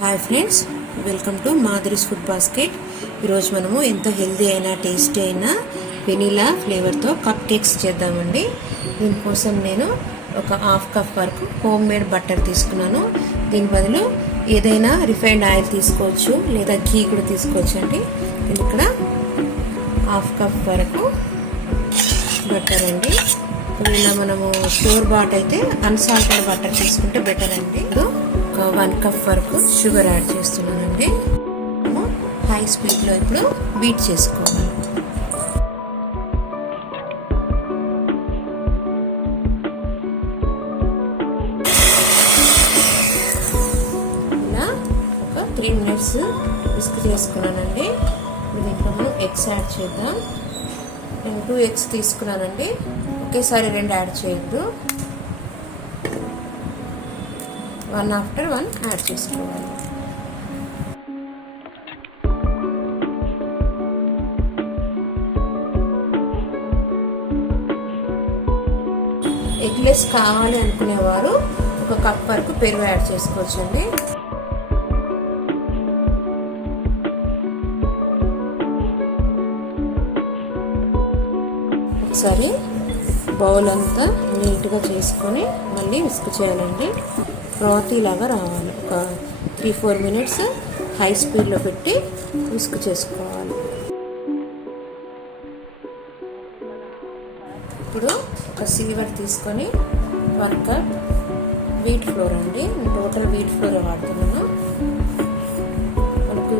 Hi friends, welcome to Madhuri's food basket. ఈరోజు మనము ఎంత హెల్తీ అయినా టేస్టీ అయినా వెనీలా ఫ్లేవర్తో కప్ కేక్స్ చేద్దామండి. దీనికోసం నేను ఒక హాఫ్ కప్ వరకు హోమ్ మేడ్ బటర్ తీసుకున్నాను. దీని బదులు ఏదైనా రిఫైన్డ్ ఆయిల్ తీసుకోవచ్చు, లేదా ఘీ కూడా తీసుకోవచ్చు అండి. నేను ఇక్కడ హాఫ్ కప్ వరకు బటర్ అండి. ఇలా మనము స్టోర్ బాట్ అయితే అన్సాల్టెడ్ బటర్ తీసుకుంటే బెటర్ అండి. 1 కప్ వరకు షుగర్ యాడ్ చేస్తున్నానండి. హై స్పీడ్లో ఇప్పుడు బీట్ చేసుకోవాలి. ఇలా ఒక 3 minutes విస్క్ చేసుకున్నానండి. దీంట్లో మనం ఎగ్స్ యాడ్ చేద్దాం. నేను 2 eggs తీసుకున్నానండి. ఒకేసారి 2 యాడ్ చేయొద్దు, 1 after 1 యాడ్ చేసుకోవాలి. ఎగ్లెస్ కావాలి అనుకునేవారు 1 కప్ వరకు పెరుగు యాడ్ చేసుకోవచ్చండి. ఒకసారి బౌల్ అంతా నీట్గా చేసుకొని మళ్ళీ విస్క్ చేయాలండి. ఫ్రాతీ లాగా రావాలి. ఒక 3-4 minutes హై స్పీడ్లో పెట్టి విస్క్ చేసుకోవాలి. ఇప్పుడు ఒక సిల్వర్ తీసుకొని 1 కప్ వీట్ ఫ్లోర్ అండి. టోటల్ వీట్ ఫ్లోర్ వాడుతున్నాను. మనకు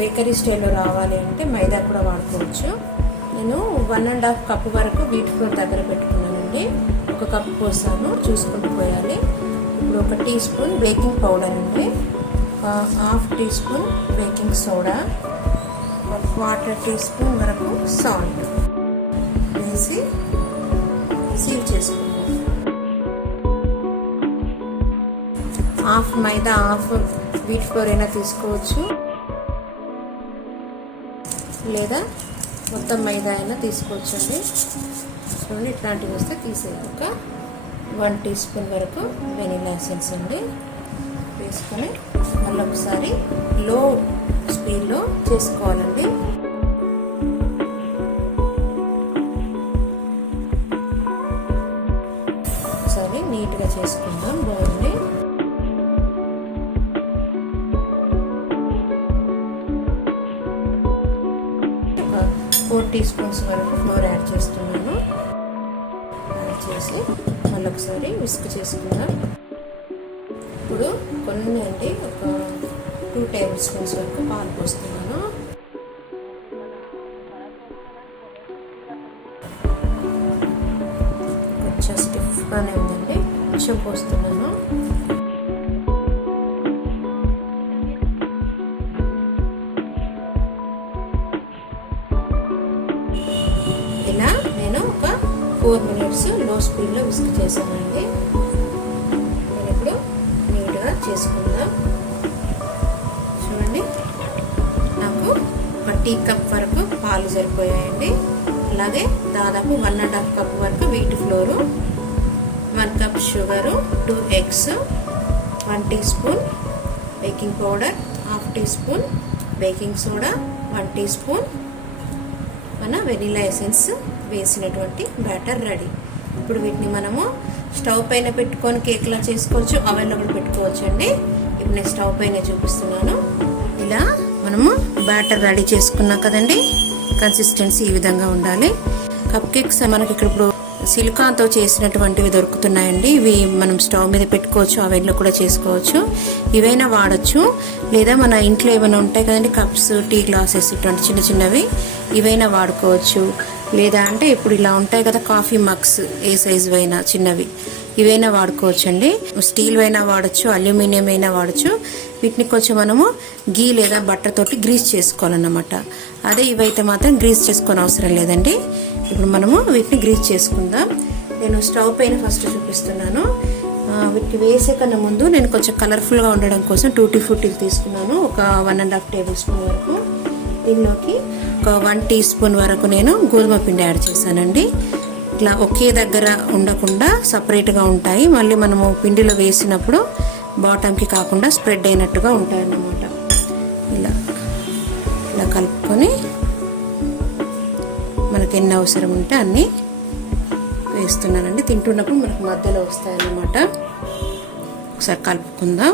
బేకరీ స్టైల్లో రావాలి అంటే మైదా కూడా వాడుకోవచ్చు. నేను 1.5 కప్ వరకు వీట్ ఫ్లోర్ దగ్గర పెట్టుకున్నానండి. 1 కప్ పోసాను, చూసుకుంటూ పోయాలి. ఇప్పుడు 1 టీ స్పూన్ బేకింగ్ పౌడర్ అండి, 1/2 teaspoon baking soda, 1/4 teaspoon వరకు సాల్ట్ వేసి సీవ్ చేసుకుంటాం. 1/2 మైదా 1/2 వీట్ ఫ్లోర్ అయినా తీసుకోవచ్చు, లేదా మొత్తం మైదా అయినా తీసుకోవచ్చు అండి. చూడండి, ఇట్లాంటివి వస్తే తీసేయాక 1 టీ స్పూన్ వరకు వెనిలా ఎసెన్స్ అండి వేసుకొని మళ్ళీ ఒకసారి లో స్పీడ్లో చేసుకోవాలండి. ఒకసారి నీట్గా చేసుకుందాం బౌల్ని. ఒక 4 టీ స్పూన్స్ వరకు ఫ్లోర్ యాడ్ చేస్తున్నాను. యాడ్ చేసి మళ్ళీ ఒకసారి విస్క్ చేసుకుందాం. ఇప్పుడు కొన్ని అంటే ఒక 2 టేబుల్ స్పూన్స్ వరకు పాలు పోస్తున్నాను. కొంచెం స్టిఫ్గానే ఉందండి, కొంచెం పోస్తున్నాను. ఇలా నేను ఒక 4 minutes లో స్పీడ్లో విస్క్ చేశానండి. నేను ఇప్పుడు నీట్గా చేసుకుందాం. చూడండి, నాకు 1 టీ కప్ వరకు పాలు సరిపోయాయండి. అలాగే దాదాపు 1.5 కప్ వరకు wheat flour, 1 cup sugar, 2 eggs, 1 teaspoon baking powder, 1/2 teaspoon baking soda, 1 teaspoon మన వెనిలా ఎసెన్స్ వేసినటువంటి బ్యాటర్ రెడీ. ఇప్పుడు వీటిని మనము స్టవ్ పైన పెట్టుకొని కేక్లా చేసుకోవచ్చు, అవెన్లో కూడా పెట్టుకోవచ్చు అండి. ఇప్పుడు నేను స్టవ్ పైన చూపిస్తున్నాను. ఇలా మనము బ్యాటర్ రెడీ చేసుకున్నాం కదండి. కన్సిస్టెన్సీ ఈ విధంగా ఉండాలి. కప్ కేక్స్ మనకి ఇక్కడ ఇప్పుడు సిలికాన్తో చేసినటువంటివి దొరుకుతున్నాయండి. ఇవి మనం స్టవ్ మీద పెట్టుకోవచ్చు, అవెన్లో కూడా చేసుకోవచ్చు. ఇవైనా వాడచ్చు, లేదా మన ఇంట్లో ఏమైనా ఉంటాయి కదండి, కప్స్, టీ గ్లాసెస్, ఇటువంటి చిన్న చిన్నవి ఇవైనా వాడుకోవచ్చు. లేదా అంటే ఇప్పుడు ఇలా ఉంటాయి కదా కాఫీ మగ్స్, ఏ సైజు అయినా చిన్నవి, ఇవైనా వాడుకోవచ్చు అండి. స్టీల్ అయినా వాడచ్చు, అల్యూమినియం అయినా వాడచ్చు. వీటిని కొంచెం మనము గీ లేదా బట్టర్ తోటి గ్రీస్ చేసుకోవాలన్నమాట. అదే ఇవైతే మాత్రం గ్రీస్ చేసుకొని అవసరం లేదండి. ఇప్పుడు మనము వీటిని గ్రీస్ చేసుకుందాం. నేను స్టవ్ పైన ఫస్ట్ చూపిస్తున్నాను. వీటికి వేసే కన్నా ముందు నేను కొంచెం కలర్ఫుల్గా ఉండడం కోసం టూటీ ఫ్రూటీలు తీసుకున్నాను, ఒక 1.5 టేబుల్ స్పూన్ వరకు. దీనిలోకి ఒక 1 టీ స్పూన్ వరకు నేను గోధుమ పిండి యాడ్ చేశానండి. ఇట్లా ఒకే దగ్గర ఉండకుండా సపరేట్గా ఉంటాయి. మళ్ళీ మనము పిండిలో వేసినప్పుడు బాటమ్కి కాకుండా స్ప్రెడ్ అయినట్టుగా ఉంటాయన్నమాట. ఇలా ఇలా కలుపుకొని మనకి ఎన్ని అవసరం ఉంటే అన్నీ వేస్తున్నానండి. తింటున్నప్పుడు మనకు మధ్యలో వస్తాయన్నమాట. ఒకసారి కలుపుకుందాం.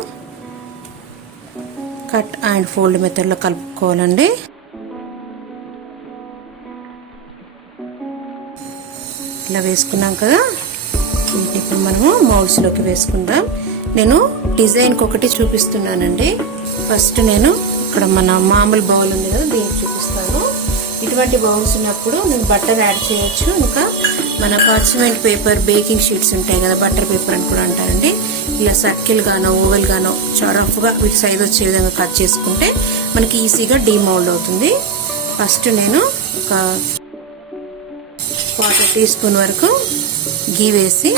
కట్ అండ్ ఫోల్డ్ మెథడ్లో కలుపుకోవాలండి. ఇలా వేసుకున్నాం కదా, వీటిని ఇప్పుడు మనము మౌల్స్లోకి వేసుకుందాం. నేను డిజైన్కి ఒకటి చూపిస్తున్నానండి. ఫస్ట్ నేను ఇక్కడ మన మామూలు బౌల్ ఉంది కదా, దీనికి చూపిస్తాను. ఇటువంటి బౌల్స్ ఉన్నప్పుడు నేను బటర్ యాడ్ చేయొచ్చు. ఇంకా మన పార్చ్మెంట్ పేపర్, బేకింగ్ షీట్స్ ఉంటాయి కదా, బటర్ పేపర్ అని కూడా అంటారండి. ఇలా సర్కిల్ గానో ఓవెల్ గానో రఫ్గా వీటి సైజ్ వచ్చే విధంగా కట్ చేసుకుంటే మనకి ఈజీగా డీమౌల్డ్ అవుతుంది. ఫస్ట్ నేను ఒక 1/4 టీ స్పూన్ వరకు గీ వేసి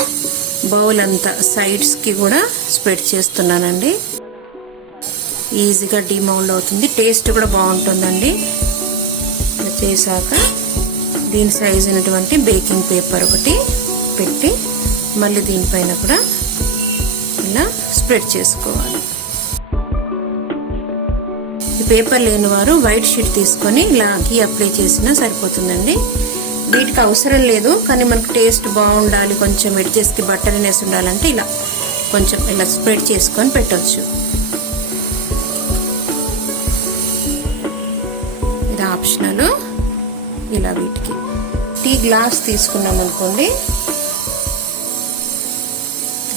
బౌల్ అంతా సైడ్స్కి కూడా స్ప్రెడ్ చేస్తున్నానండి. ఈజీగా డీమౌల్డ్ అవుతుంది, టేస్ట్ కూడా బాగుంటుందండి. ఇలా చేశాక దీని సైజ్ అయినటువంటి బేకింగ్ పేపర్ ఒకటి పెట్టి మళ్ళీ దీనిపైన కూడా ఇలా స్ప్రెడ్ చేసుకోవాలి. ఈ పేపర్ లేని వారు వైట్ షీట్ తీసుకొని ఇలా గీ అప్లై చేసినా సరిపోతుందండి. వీటికి అవసరం లేదు, కానీ మనకు టేస్ట్ బాగుండాలి, కొంచెం ఎడ్జెస్కి బట్టరినెస్ ఉండాలంటే ఇలా కొంచెం ఇలా స్ప్రెడ్ చేసుకొని పెట్టవచ్చు. ఇది ఆప్షనల్. ఇలా వీటికి టీ గ్లాస్ తీసుకున్నాం అనుకోండి,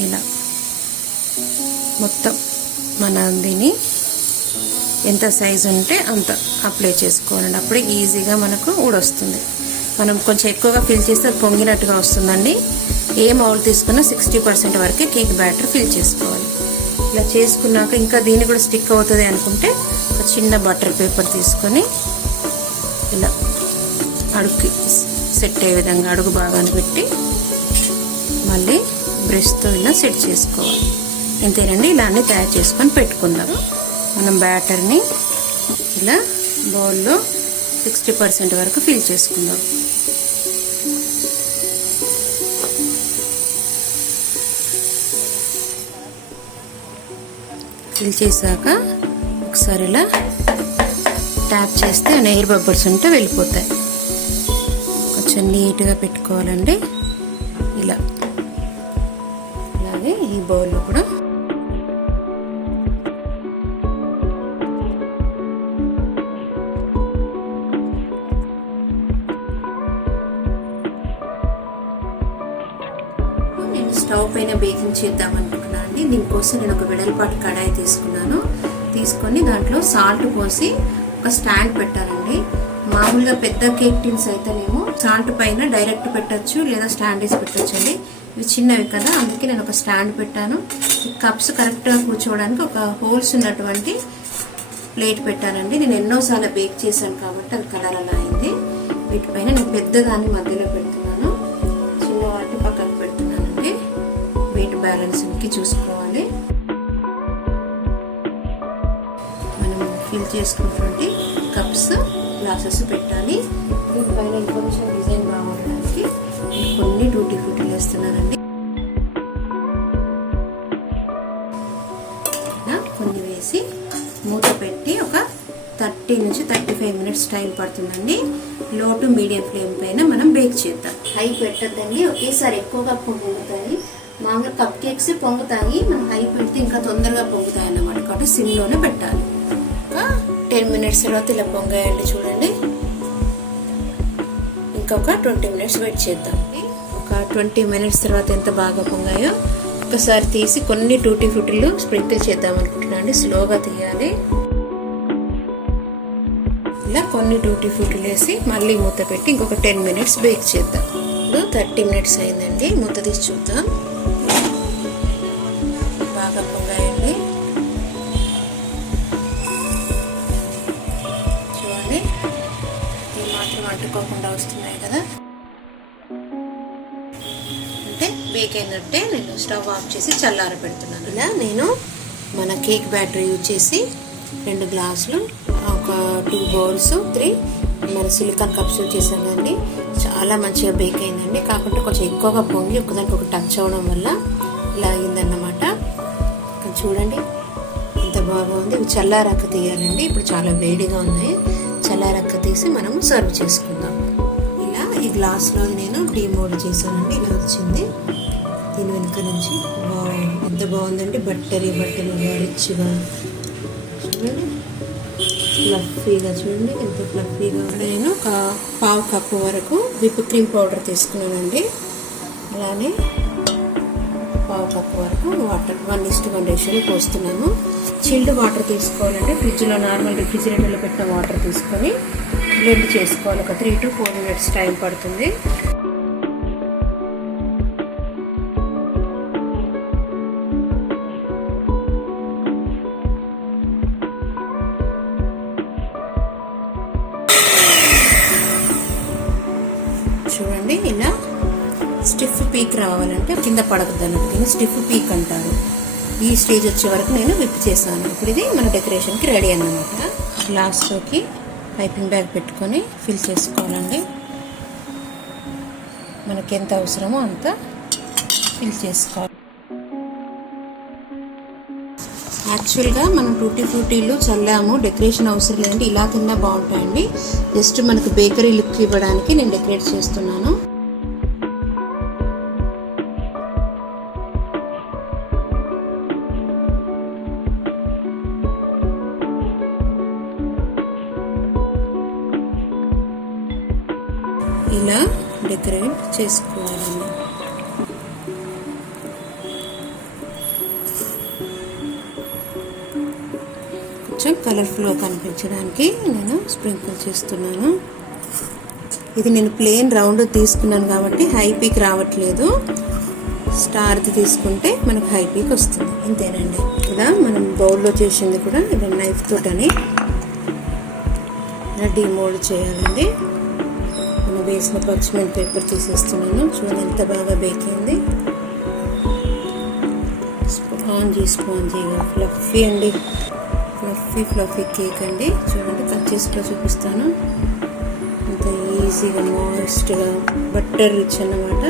ఇలా మొత్తం మన దీన్ని ఎంత సైజు ఉంటే అంత అప్లై చేసుకోవాలండి. అప్పుడే ఈజీగా మనకు ఊడొస్తుంది. మనం కొంచెం ఎక్కువగా ఫిల్ చేస్తే పొంగినట్టుగా వస్తుందండి. ఏ మౌల్ తీసుకున్నా 60% వరకే కేక్ బ్యాటర్ ఫిల్ చేసుకోవాలి. ఇలా చేసుకున్నాక ఇంకా దీన్ని కూడా స్టిక్ అవుతుంది అనుకుంటే ఒక చిన్న బటర్ పేపర్ తీసుకొని ఇలా అడుగుకి సెట్ అయ్యే విధంగా అడుగు భాగాన్ని పెట్టి మళ్ళీ బ్రష్తో ఇలా సెట్ చేసుకోవాలి. ఇంతేనండి. ఇలా అన్నీ తయారు చేసుకొని పెట్టుకుందాము. మనం బ్యాటర్ని ఇలా బౌల్లో 60% వరకు ఫిల్ చేసుకుందాం. ఫిల్ చేశాక ఒకసారి ఇలా ట్యాప్ చేస్తే ఎయిర్ బబుల్స్ ఉంటే వెళ్ళిపోతాయి. కొంచెం నీట్గా పెట్టుకోవాలండి. ఇలా అలాగే ఈ బౌల్లో కూడా స్టవ్ పైన బేకింగ్ చేద్దాం అనుకుంటున్నాను అండి. దీనికోసం నేను ఒక వెడల్పాటి కడాయి తీసుకొని దాంట్లో సాల్ట్ పోసి ఒక స్టాండ్ పెట్టానండి. మామూలుగా పెద్ద కేక్ టిన్స్ అయితేనేమో సాల్ట్ పైన డైరెక్ట్ పెట్టచ్చు, లేదా స్టాండ్ వేసి పెట్టచ్చు అండి. ఇవి చిన్నవి కదా, అందుకే నేను ఒక స్టాండ్ పెట్టాను. ఈ కప్స్ కరెక్ట్గా కూర్చోవడానికి ఒక హోల్స్ ఉన్నటువంటి ప్లేట్ పెట్టానండి. నేను ఎన్నోసార్లు బేక్ చేశాను కాబట్టి అది కలర్ అలా అయింది. వీటిపైన నేను పెద్దదాన్ని మధ్యలో పెడుతున్నాను, చిన్న వాటిని పక్కకు పెడుతున్నానండి. వెయిట్ బ్యాలెన్స్కి చూసుకోవాలి. మనం ఫిల్ చేసుకున్నటువంటి కప్స్, గ్లాసెస్ పెట్టాలి. దీనిపైన ఇంకొంచెం డిజైన్ బాగుండడానికి కొన్ని టూటీ ఫ్రూటీలు వేస్తున్నానండి. ఇలా కొన్ని వేసి మూత పెట్టి ఒక 30 నుంచి 35 మినిట్స్ టైం పడుతుందండి. లో టు మీడియం ఫ్లేమ్ పైన మనం బేక్ చేద్దాం. హై పెట్టద్దండి, ఒకేసారి ఎక్కువగా పొంగుతాయి. మామూలుగా కప్ కేక్స్ పొంగుతాయి, మనం హై పెడితే ఇంకా తొందరగా పొంగుతాయి అన్నమాట. కాబట్టి సిమ్లోనే పెట్టాలి. 10 మినిట్స్ తర్వాత ఇలా పొంగాయండి, చూడండి. ఇంకొక 20 మినిట్స్ వెయిట్ చేద్దాం. ఒక 20 మినిట్స్ తర్వాత ఎంత బాగా పొంగాయో ఒకసారి తీసి కొన్ని టూటీ ఫ్రూటీలు స్ప్రింకిల్ చేద్దాం అనుకుంటున్నాను అండి. స్లోగా తీయాలి. ఇలా కొన్ని టూటీ ఫ్రూటీలు వేసి మళ్ళీ మూత పెట్టి ఇంకొక 10 మినిట్స్ బేక్ చేద్దాం. ఇప్పుడు 30 మినిట్స్ అయిందండి. మూత తీసి చూద్దాం. బాగా పొంగాయండి, చూడండి. ఈ మాత్రం అంటుకోకుండా వస్తున్నాయి కదా, అంటే బేక్ అయినట్టే. నేను స్టవ్ ఆఫ్ చేసి చల్లార పెడుతున్నాను. ఇలా నేను మన కేక్ బ్యాటర్ యూజ్ చేసి 2 గ్లాసులు, ఒక 2 బౌల్స్, 3 మన సిలికాన్ కప్స్ యూజ్ చేశాను కదండి. చాలా మంచిగా బేక్ అయిందండి. కాకుంటే కొంచెం ఎక్కువగా పొంగి ఒకదానికి ఒక టచ్ అవ్వడం వల్ల ఇలా అయిందన్నమాట. కొంచెం చూడండి ఎంత బాగుంది. ఇవి చల్లారక్క తీయాలండి, ఇప్పుడు చాలా వేడిగా ఉన్నాయి. చల్లారక్క తీసి మనము సర్వ్ చేసుకుందాం. ఇలా ఈ గ్లాస్లో నేను డీమోల్డ్ చేశానండి, ఇలా వచ్చింది. దీని వెనుక నుంచి ఎంత బాగుందండి, బట్టరిగా రిచ్గా చూడండి, ఫ్లఫీగా చూడండి ఎంత ఫ్లఫీగా. నేను ఒక పావు కప్పు వరకు విప్ క్రీమ్ పౌడర్ తీసుకున్నానండి. అలానే పావు కప్పు వరకు వాటర్ 1:1 రేషియోలో పోస్తున్నాను. చిల్డ్ వాటర్ తీసుకోవాలంటే ఫ్రిడ్జ్లో నార్మల్ రిఫ్రిజిరేటర్లో పెట్టిన వాటర్ తీసుకొని బ్లెండ్ చేసుకోవాలి. ఒక 3 to 4 minutes టైం పడుతుంది. చూడండి ఇలా స్టిఫ్ పీక్ రావాలంటే కింద పడకద్దు అన్నట్టు, దీన్ని స్టిఫ్ పీక్ అంటారు. ఈ స్టేజ్ వచ్చే వరకు నేను విప్ చేశాను. ఇప్పుడు ఇది మన డెకరేషన్కి రెడీ అన్నమాట. గ్లాస్లోకి పైపింగ్ బ్యాగ్ పెట్టుకొని ఫిల్ చేసుకోవాలండి. మనకి ఎంత అవసరమో అంత ఫిల్ చేసుకోవాలి. యాక్చువల్గా మనం టూటీ ఫ్రూటీలు చల్లాము, డెకరేషన్ అవసరం లేదండి, ఇలా తిన్నా బాగుంటాయండి. జస్ట్ మనకు బేకరీ లుక్ ఇవ్వడానికి నేను డెకరేట్ చేస్తున్నాను. ఇలా డెకరేట్ చేసుకోవాలండి. కొంచెం కలర్ఫుల్గా కనిపించడానికి నేను స్ప్రింకిల్ చేస్తున్నాను. ఇది నేను ప్లెయిన్ రౌండ్ తీసుకున్నాను కాబట్టి హై పీక్ రావట్లేదు. స్టార్ది తీసుకుంటే మనకు హై పీక్ వస్తుంది. ఇంతేనండి. ఇలా మనం బౌల్లో చేసింది కూడా ఇలా నైఫ్ తోటని ఇలా డీమోల్డ్ చేయాలండి. నేను వేసిన పర్చ్మెంట్ పేపర్ తీసేస్తున్నాను. చూడండి ఎంత బాగా బేక్ అయింది. స్పాంజీగా ఫ్లఫీ అండి, ఫ్లఫీ కేక్ అండి. చూడండి కట్ చేసి కూడా చూపిస్తాను. అంత ఈజీగా మాయిస్ట్గా బట్టర్ రిచ్ అన్నమాట.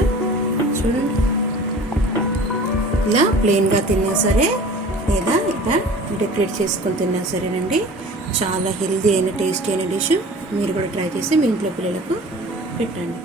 చూడండి ఇలా ప్లెయిన్గా తిన్నా సరే లేదా ఇలా డెకరేట్ చేసుకొని తిన్నా సరేనండి. చాలా హెల్దీ అయిన టేస్టీ అయిన డిష్. మీరు కూడా ట్రై చేసి మీ ఇంట్లో పిల్లలకు పెట్టండి.